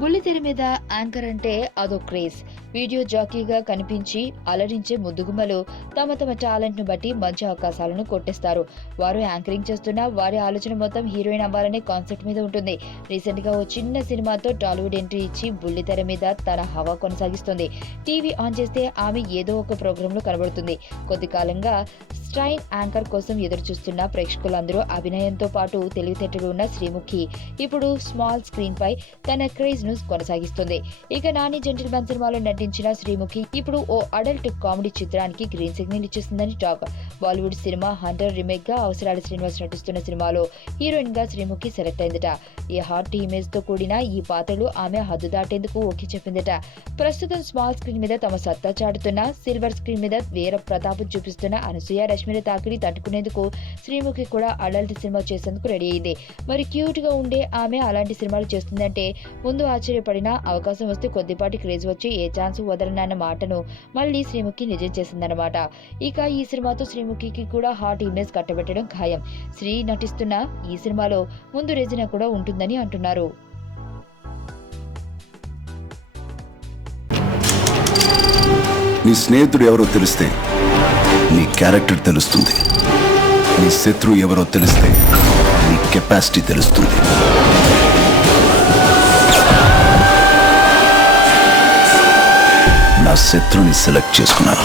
బుల్లితెర మీద యాంకర్ అంటే అదో క్రేజ్. వీడియో జాకీగా కనిపించి అలరించే ముద్దుగుమ్మలు తమ టాలెంట్ ను బట్టి మంచి అవకాశాలను కొట్టేస్తారు. వారు యాంకరింగ్ చేస్తున్నా వారి ఆలోచన మొత్తం హీరోయిన్ అవ్వాలనే కాన్సెప్ట్ మీద ఉంటుంది. రీసెంట్ గా ఓ చిన్న సినిమాతో టాలీవుడ్ ఎంట్రీ ఇచ్చి బుల్లితెర మీద తన హవా కొనసాగిస్తుంది. టీవీ ఆన్ చేస్తే ఆమె ఏదో ఒక ప్రోగ్రామ్ లో కనబడుతుంది. కొద్ది కాలంగా స్ట్రైన్ యాంకర్ కోసం ఎదురు చూస్తున్న ప్రేక్షకులందరూ అభినయంతో పాటు తెలివితేటలు ఉన్న శ్రీముఖి ఇప్పుడు స్మాల్ స్క్రీన్ పై తన క్రేజ్ ను కొనసాగిస్తుంది. ఇక నాని జెంటిల్మన్ సినిమాలో నటించిన శ్రీముఖి ఇప్పుడు ఓ అడల్ట్ కామెడీ చిత్రానికి గ్రీన్ సిగ్నల్ ఇచ్చేసిందని talk. Bollywood cinema Hunter remake గా అవసరాల శ్రీనివాస్ నటిస్తున్న సినిమాలో హీరోయిన్ గా శ్రీముఖి సెలెక్ట్ అయిందట. ఈ హాట్ ఇమేజ్ తో కూడిన ఈ పాత్రలు ఆమె హద్దు దాటేందుకు ఓకే చెప్పిందట. ప్రస్తుతం స్మాల్ స్క్రీన్ మీద తమ సత్తా చాటుతున్న, సిల్వర్ స్క్రీన్ మీద వీర ప్రతాపం చూపిస్తున్న అనసూయ రష్మిల తాకిడి తట్టుకునేందుకు శ్రీముఖి కూడా అడల్ట్ సినిమా చేసేందుకు రెడీ అయింది. మరి క్యూట్ గా ఉండే ఆమె అలాంటి సినిమాలు చేస్తుందంటే ముందు ఆశ్చర్యపడిన, అవకాశం వస్తే కొద్దిపాటి క్రేజ్ వచ్చి ఏ ఛాన్స్ వదలనన్న మాటను మళ్ళీ శ్రీముఖి నిజం చేసిందన్నమాట. ఇక ఈ సినిమాతో శ్రీముఖికి కూడా హాట్ ఇమేజ్ కట్టబెట్టడం ఖాయం. శ్రీ నటిస్తున్న ఈ సినిమాలో ముందు రెజినా కూడా ఉంటుందని అంటున్నారు. నీ స్నేహితుడు ఎవరో తెలిస్తే నీ క్యారెక్టర్ తెలుస్తుంది. నీ శత్రువు ఎవరో తెలిస్తే నీ కెపాసిటీ తెలుస్తుంది. నా శత్రువుని సెలెక్ట్ చేసుకున్నాను.